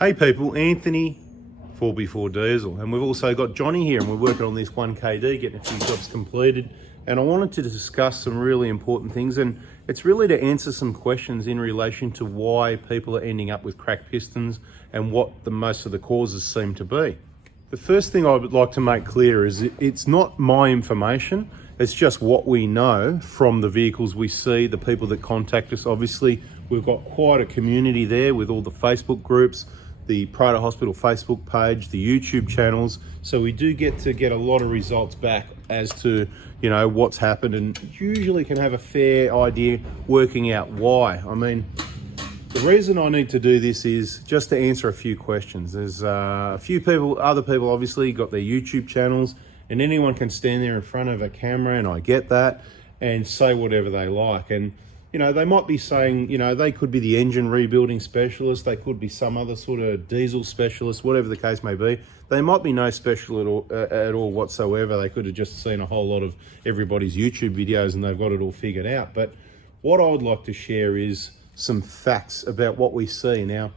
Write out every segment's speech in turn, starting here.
Hey people, Anthony, 4x4 Diesel, and we've also got Johnny here, and we're working on this 1KD, getting a few jobs completed. And I wanted to discuss some really important things, and it's really to answer some questions in relation to why people are ending up with cracked pistons and what most of the causes seem to be. The first thing I would like to make clear is it's not my information, it's just what we know from the vehicles we see, the people that contact us. Obviously, we've got quite a community there with all the Facebook groups, the PRADO Hospital Facebook page, the YouTube channels. So we do get a lot of results back as to, you know, what's happened, and usually can have a fair idea working out why. I mean, the reason I need to do this is just to answer a few questions. There's a few people, other people obviously got their YouTube channels, and anyone can stand there in front of a camera, and I get that, and say whatever they like. And you know, they might be saying, you know, they could be the engine rebuilding specialist, they could be some other sort of diesel specialist, whatever the case may be. They might be no special at all whatsoever. They could have just seen a whole lot of everybody's YouTube videos and they've got it all figured out. But what I would like to share is some facts about what we see. Now,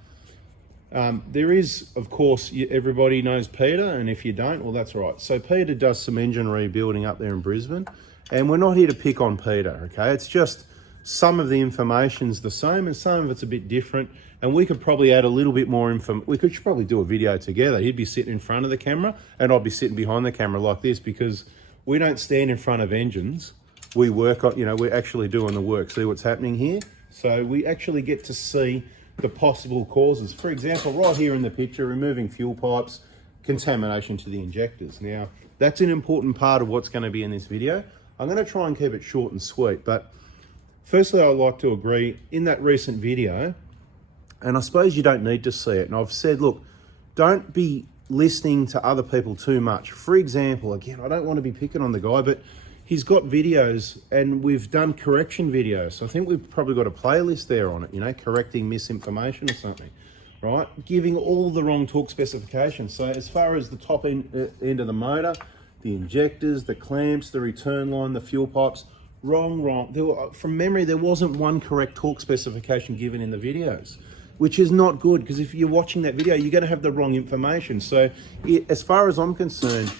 there is, of course, everybody knows Peter, and if you don't, well, that's right. So Peter does some engine rebuilding up there in Brisbane, and we're not here to pick on Peter, okay? It's just some of the information's the same and some of it's a bit different, and we could probably add a little bit more info. We could probably do a video together. He'd be sitting in front of the camera and I'd be sitting behind the camera like this, because we don't stand in front of engines. We work on, you know, we're actually doing the work. See what's happening here? So we actually get to see the possible causes. For example, right here in the picture, removing fuel pipes, contamination to the injectors. Now, that's an important part of what's going to be in this video. I'm going to try and keep it short and sweet, but firstly, I'd like to agree, in that recent video, and I suppose you don't need to see it, and I've said, look, don't be listening to other people too much. For example, again, I don't want to be picking on the guy, but he's got videos, and we've done correction videos. So I think we've probably got a playlist there on it, you know, correcting misinformation or something, right? Giving all the wrong torque specifications. So as far as the top end of the motor, the injectors, the clamps, the return line, the fuel pipes, wrong. From memory, there wasn't one correct torque specification given in the videos, which is not good, because if you're watching that video, you're going to have the wrong information. So as far as I'm concerned,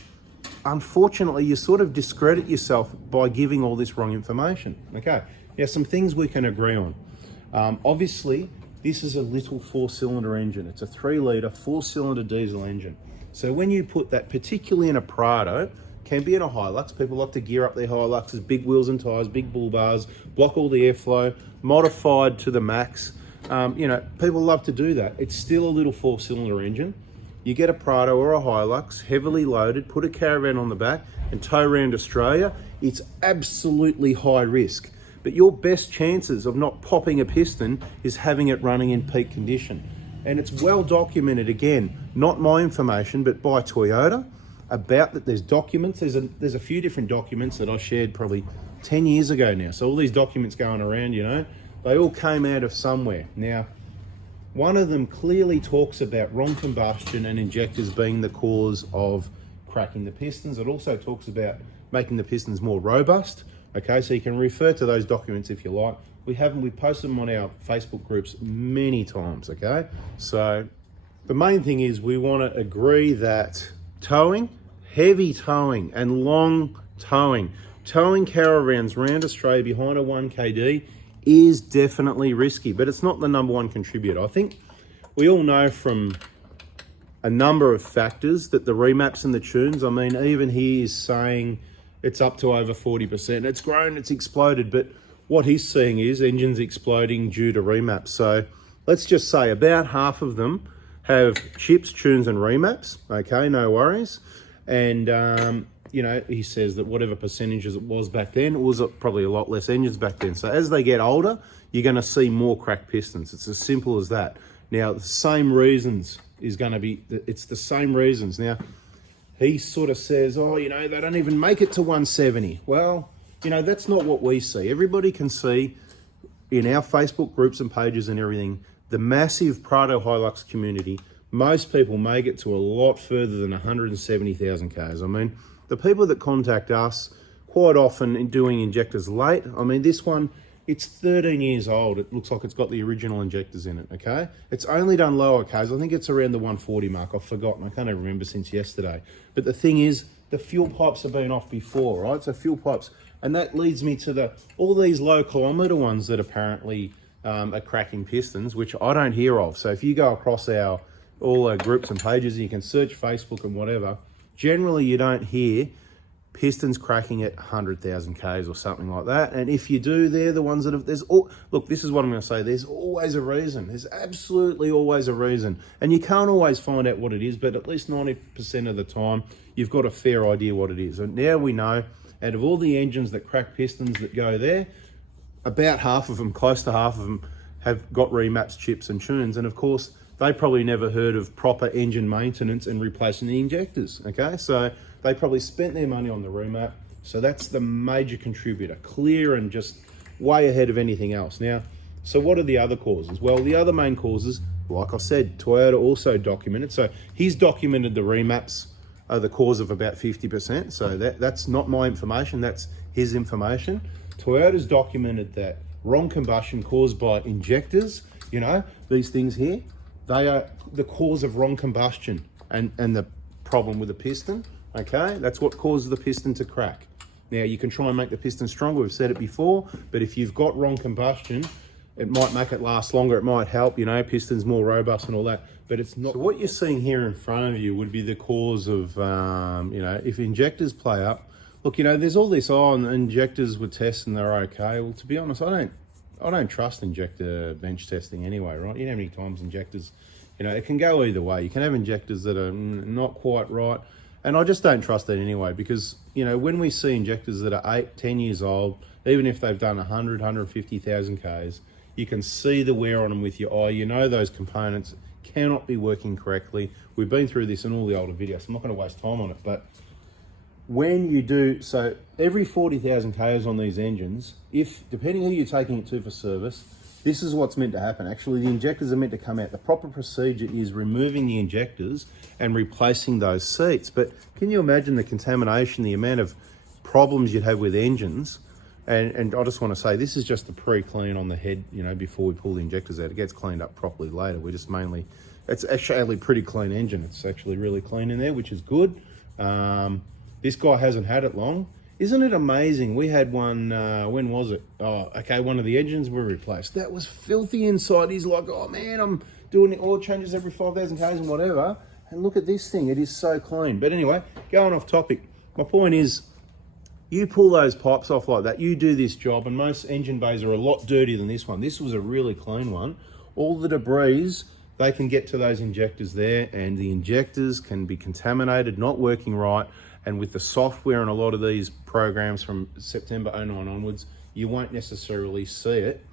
unfortunately, you sort of discredit yourself by giving all this wrong information. Okay, now some things we can agree on. Obviously, this is a little 4-cylinder engine. It's a 3-litre 4-cylinder diesel engine. So when you put that, particularly in a PRADO, can be in a HILUX. People like to gear up their HILUXes, big wheels and tyres, big bull bars, block all the airflow, modified to the max. You know, people love to do that. It's still a little 4-cylinder engine. You get a PRADO or a HILUX, heavily loaded, put a caravan on the back and tow around Australia. It's absolutely high risk. But your best chances of not popping a piston is having it running in peak condition. And it's well documented, again, not my information, but by Toyota, about that. There's documents, there's a few different documents that I shared probably 10 years ago now. So all these documents going around, you know, they all came out of somewhere. Now, one of them clearly talks about wrong combustion and injectors being the cause of cracking the pistons. It also talks about making the pistons more robust. Okay, so you can refer to those documents if you like. We've posted them on our Facebook groups many times, okay? So the main thing is we want to agree that towing, heavy towing and long towing caravans around Australia behind a 1KD is definitely risky, but it's not the #1 contributor. I think we all know from a number of factors that the remaps and the tunes, I mean, even he is saying it's up to over 40%. It's grown, it's exploded, but what he's seeing is engines exploding due to remaps. So let's just say about half of them have chips, tunes and remaps. Okay, no worries. And you know, he says that whatever percentages it was back then, it was probably a lot less engines back then. So as they get older, you're going to see more cracked pistons. It's as simple as that. Now, the same reasons is going to be, it's the same reasons. Now, he sort of says, oh, you know, they don't even make it to 170. Well, you know, that's not what we see. Everybody can see in our Facebook groups and pages and everything, the massive PRADO HILUX community, most people make it to a lot further than 170,000 Ks. I mean, the people that contact us quite often in doing injectors late, I mean, this one It's 13 years old. It looks like it's got the original injectors in it, okay? It's only done lower Ks. I think it's around the 140 mark. I've forgotten. I can't even remember since yesterday. But the thing is, the fuel pipes have been off before, right? So fuel pipes, and that leads me to all these low kilometre ones that apparently are cracking pistons, which I don't hear of. So if you go across all our groups and pages, you can search Facebook and whatever, generally you don't hear pistons cracking at 100,000 Ks or something like that. And if you do, they're the ones that have, look, this is what I'm going to say. There's always a reason. There's absolutely always a reason. And you can't always find out what it is, but at least 90% of the time, you've got a fair idea what it is. And now we know, out of all the engines that crack pistons that go there, about half of them, close to half of them, have got remaps, chips and tunes. And of course, they probably never heard of proper engine maintenance and replacing the injectors, okay? So they probably spent their money on the remap. So that's the major contributor, clear and just way ahead of anything else. Now, so what are the other causes? Well, the other main causes, like I said, Toyota also documented. So he's documented the remaps are the cause of about 50%. So that's not my information, that's his information. Toyota's documented that wrong combustion caused by injectors, you know, these things here, they are the cause of wrong combustion and the problem with the piston, okay? That's what causes the piston to crack. Now, you can try and make the piston stronger, we've said it before, but if you've got wrong combustion, it might make it last longer, it might help, you know, piston's more robust and all that, but it's not. So what you're seeing here in front of you would be the cause of, you know, if injectors play up. Look, you know, there's all this, oh, and injectors were tested and they're okay. Well, to be honest, I don't trust injector bench testing anyway, right? You know how many times injectors, you know, it can go either way. You can have injectors that are not quite right, and I just don't trust that anyway, because, you know, when we see injectors that are 8, 10 years old, even if they've done 100, 150,000 Ks, you can see the wear on them with your eye. You know those components cannot be working correctly. We've been through this in all the older videos. I'm not going to waste time on it, but when you do, so every 40,000 Ks on these engines, if, depending who you're taking it to for service, this is what's meant to happen. Actually, the injectors are meant to come out. The proper procedure is removing the injectors and replacing those seats. But can you imagine the contamination, the amount of problems you'd have with engines? And I just want to say, this is just a pre-clean on the head, you know, before we pull the injectors out. It gets cleaned up properly later. We're just mainly, it's actually a pretty clean engine. It's actually really clean in there, which is good. This guy hasn't had it long. Isn't it amazing? We had one, when was it? Oh, okay, one of the engines were replaced. That was filthy inside. He's like, oh man, I'm doing the oil changes every 5,000 Ks and whatever. And look at this thing, it is so clean. But anyway, going off topic, my point is, you pull those pipes off like that, you do this job, and most engine bays are a lot dirtier than this one. This was a really clean one. All the debris, they can get to those injectors there, and the injectors can be contaminated, not working right. And with the software and a lot of these programs from September 09 onwards, you won't necessarily see it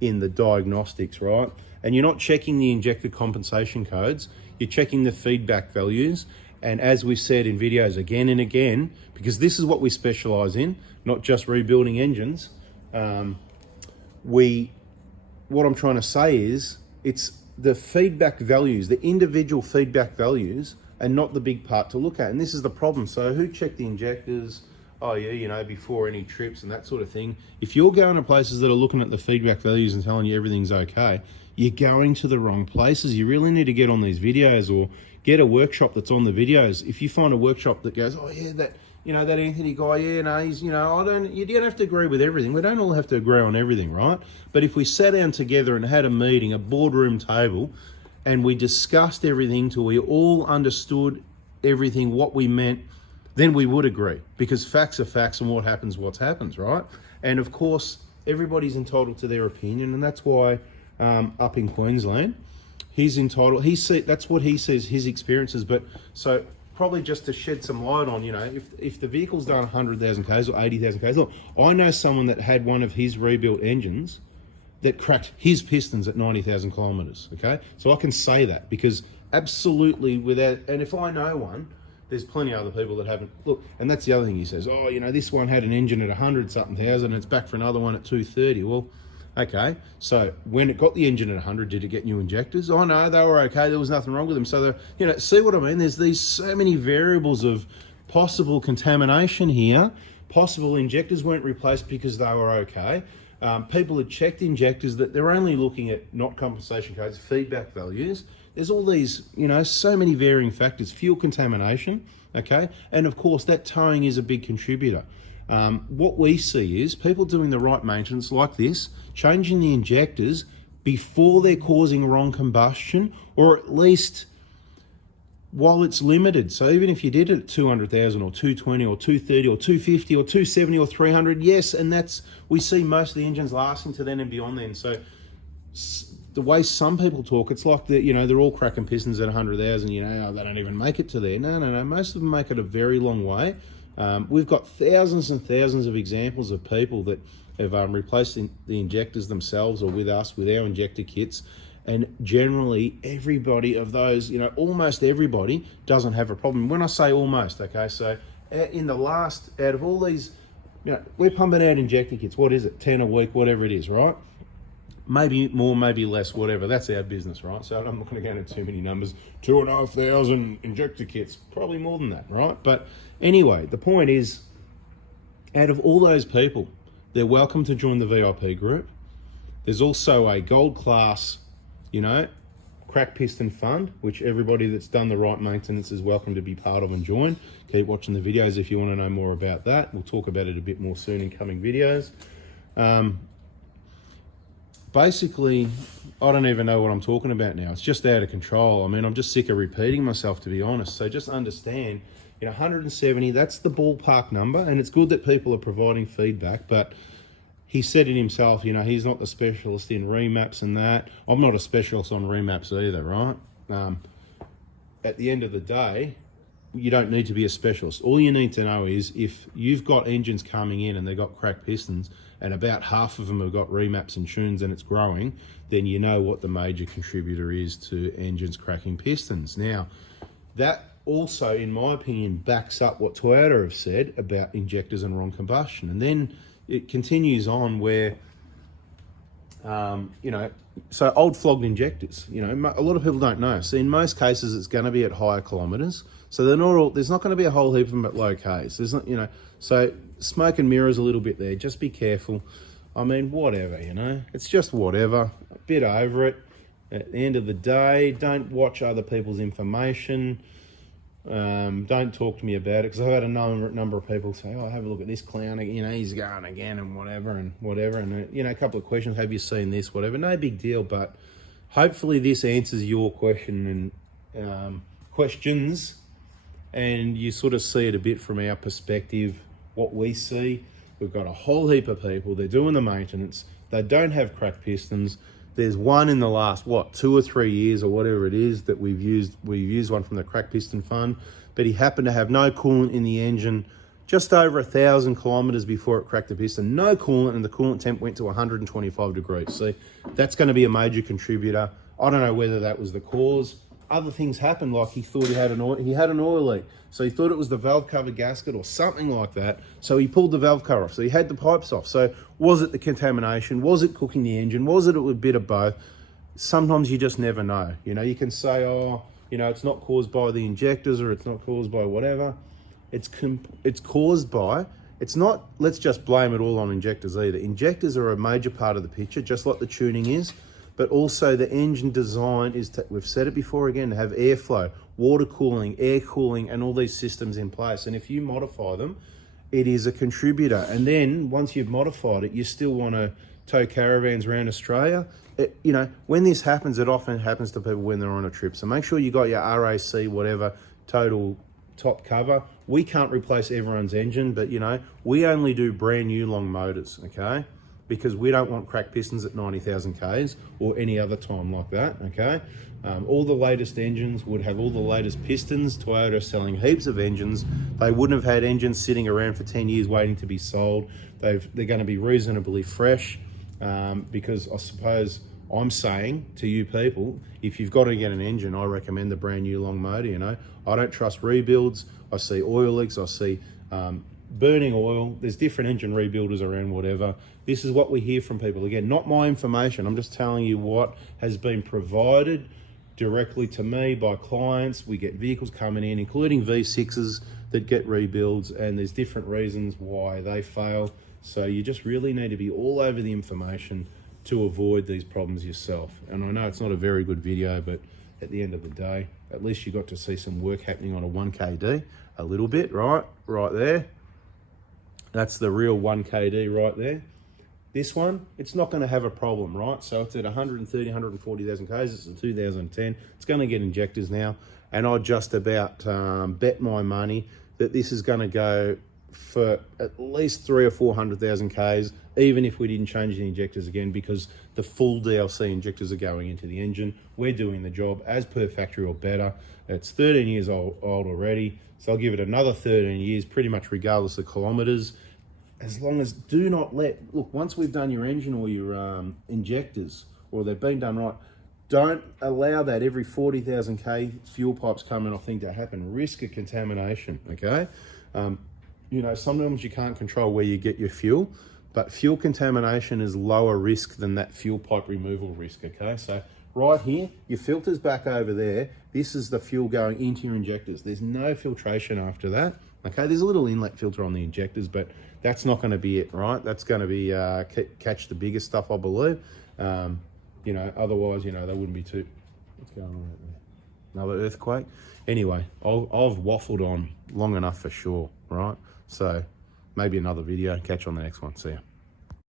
in the diagnostics, right? And you're not checking the injector compensation codes, you're checking the feedback values. And as we said in videos again and again, because this is what we specialize in, not just rebuilding engines, what I'm trying to say is, it's the feedback values, the individual feedback values, and not the big part to look at. And this is the problem. So who checked the injectors? Oh yeah, you know, before any trips and that sort of thing. If you're going to places that are looking at the feedback values and telling you everything's okay, you're going to the wrong places. You really need to get on these videos, or get a workshop that's on the videos. If you find a workshop that goes, oh yeah, that, you know, that Anthony guy, yeah, no, he's, you know, you don't have to agree with everything. We don't all have to agree on everything, right? But if we sat down together and had a meeting, a boardroom table, and we discussed everything till we all understood everything, what we meant, then we would agree, because facts are facts and what happens, right? And of course, everybody's entitled to their opinion, and that's why up in Queensland, he's entitled, that's what he says, his experiences. But so probably just to shed some light on, you know, if the vehicle's done 100,000 Ks or 80,000 Ks, look, I know someone that had one of his rebuilt engines that cracked his pistons at 90,000 kilometers, okay? So I can say that, because absolutely without, and if I know one, there's plenty of other people that haven't. Look, and that's the other thing he says, oh, you know, this one had an engine at 100-something thousand and it's back for another one at 230. Well, okay, so when it got the engine at 100, did it get new injectors? Oh no, they were okay, there was nothing wrong with them. So, you know, see what I mean? There's these so many variables of possible contamination here. Possible injectors weren't replaced because they were okay. People have checked injectors that they're only looking at not compensation codes, feedback values. There's all these, you know, so many varying factors. Fuel contamination, okay? And of course, that towing is a big contributor. What we see is people doing the right maintenance like this, changing the injectors before they're causing wrong combustion, or at least while it's limited. So even if you did it at 200,000 or 220 or 230 or 250 or 270 or 300, yes, and that's, we see most of the engines lasting to then and beyond then. So the way some people talk, it's like that, you know, they're all cracking pistons at 100,000, you know, oh, they don't even make it to there. No, most of them make it a very long way. We've got thousands and thousands of examples of people that have replaced the injectors themselves or with us, with our injector kits. And generally, everybody of those, you know, almost everybody doesn't have a problem. When I say almost, okay, so in the last, out of all these, you know, we're pumping out injector kits, what is it, 10 a week, whatever it is, right? Maybe more, maybe less, whatever. That's our business, right? So I'm not going to go into too many numbers. 2,500 injector kits, probably more than that, right? But anyway, the point is, out of all those people, they're welcome to join the VIP group. There's also a gold class, you know, crack piston fund, which everybody that's done the right maintenance is welcome to be part of and join. Keep watching the videos if you want to know more about that. We'll talk about it a bit more soon in coming videos. Basically, I don't even know what I'm talking about now. It's just out of control. I mean, I'm just sick of repeating myself, to be honest. So just understand, you know, 170, that's the ballpark number, and it's good that people are providing feedback, but he said it himself, you know, he's not the specialist in remaps and that. I'm not a specialist on remaps either, right? At the end of the day, you don't need to be a specialist. All you need to know is if you've got engines coming in and they've got cracked pistons and about half of them have got remaps and tunes and it's growing, then you know what the major contributor is to engines cracking pistons. Now, that also, in my opinion, backs up what Toyota have said about injectors and wrong combustion. And then it continues on where, you know, so old flogged injectors, you know, a lot of people don't know. So in most cases, it's going to be at higher kilometers. So they're not all, there's not going to be a whole heap of them at low Ks. There's not, you know, so smoke and mirrors a little bit there. Just be careful. I mean, whatever, you know, it's just whatever, a bit over it. At the end of the day, don't watch other people's information. Don't talk to me about it, because I've had a number of people say, oh, have a look at this clown, you know, he's going again and whatever, and you know, a couple of questions, have you seen this, whatever. No big deal, but hopefully this answers your question and questions, and you sort of see it a bit from our perspective, what we see. We've got a whole heap of people, they're doing the maintenance, they don't have cracked pistons. There's one in the last, what, 2 or 3 years or whatever it is that we've used one from the crack piston fund, but he happened to have no coolant in the engine just over 1,000 kilometers before it cracked the piston. No coolant, and the coolant temp went to 125 degrees. See, that's going to be a major contributor. I don't know whether that was the cause. Other things happened, like he thought he had an oil leak. So he thought it was the valve cover gasket or something like that. So he pulled the valve cover off. So he had the pipes off. So was it the contamination? Was it cooking the engine? Was it a bit of both? Sometimes you just never know. You know, you can say, oh, you know, it's not caused by the injectors or it's not caused by whatever. It's caused by, it's not, let's just blame it all on injectors either. Injectors are a major part of the picture, just like the tuning is. But also the engine design is, we've said it before again, to have airflow, water cooling, air cooling, and all these systems in place. And if you modify them, it is a contributor. And then once you've modified it, you still want to tow caravans around Australia. You know, when this happens, it often happens to people when they're on a trip. So make sure you got your RAC, whatever, total top cover. We can't replace everyone's engine, but you know, we only do brand new long motors, okay? Because we don't want cracked pistons at 90,000 Ks or any other time like that, okay? All the latest engines would have all the latest pistons. Toyota are selling heaps of engines. They wouldn't have had engines sitting around for 10 years waiting to be sold. They're going to be reasonably fresh, because I suppose I'm saying to you people, if you've got to get an engine, I recommend the brand new long motor, you know? I don't trust rebuilds. I see oil leaks, I see burning oil. There's different engine rebuilders around, whatever. This is what we hear from people. Again, not my information. I'm just telling you what has been provided directly to me by clients. We get vehicles coming in, including V6s that get rebuilds, and there's different reasons why they fail. So you just really need to be all over the information to avoid these problems yourself. And I know it's not a very good video, but at the end of the day, at least you got to see some work happening on a 1KD, a little bit, right there. That's the real 1KD right there. This one, it's not going to have a problem, right? So it's at 130, 140,000 Ks. It's a 2010. It's going to get injectors now. And I just about bet my money that this is going to go for at least 300,000 or 400,000 Ks, even if we didn't change the injectors again, because the full DLC injectors are going into the engine. We're doing the job as per factory or better. It's 13 years old already. So I'll give it another 13 years, pretty much regardless of kilometers. As long as, do not let, look, once we've done your engine or your injectors, or they've been done right, don't allow that every 40,000 K fuel pipes coming off thing to happen. Risk of contamination, okay? You know, sometimes you can't control where you get your fuel, but fuel contamination is lower risk than that fuel pipe removal risk, okay? So right here, your filter's back over there. This is the fuel going into your injectors. There's no filtration after that, okay? There's a little inlet filter on the injectors, but that's not going to be it, right? That's going to be catch the biggest stuff, I believe. You know, otherwise, you know, they wouldn't be too. What's going on right there? Another earthquake. Anyway, I've waffled on long enough for sure, right? So maybe another video. Catch you on the next one. See ya.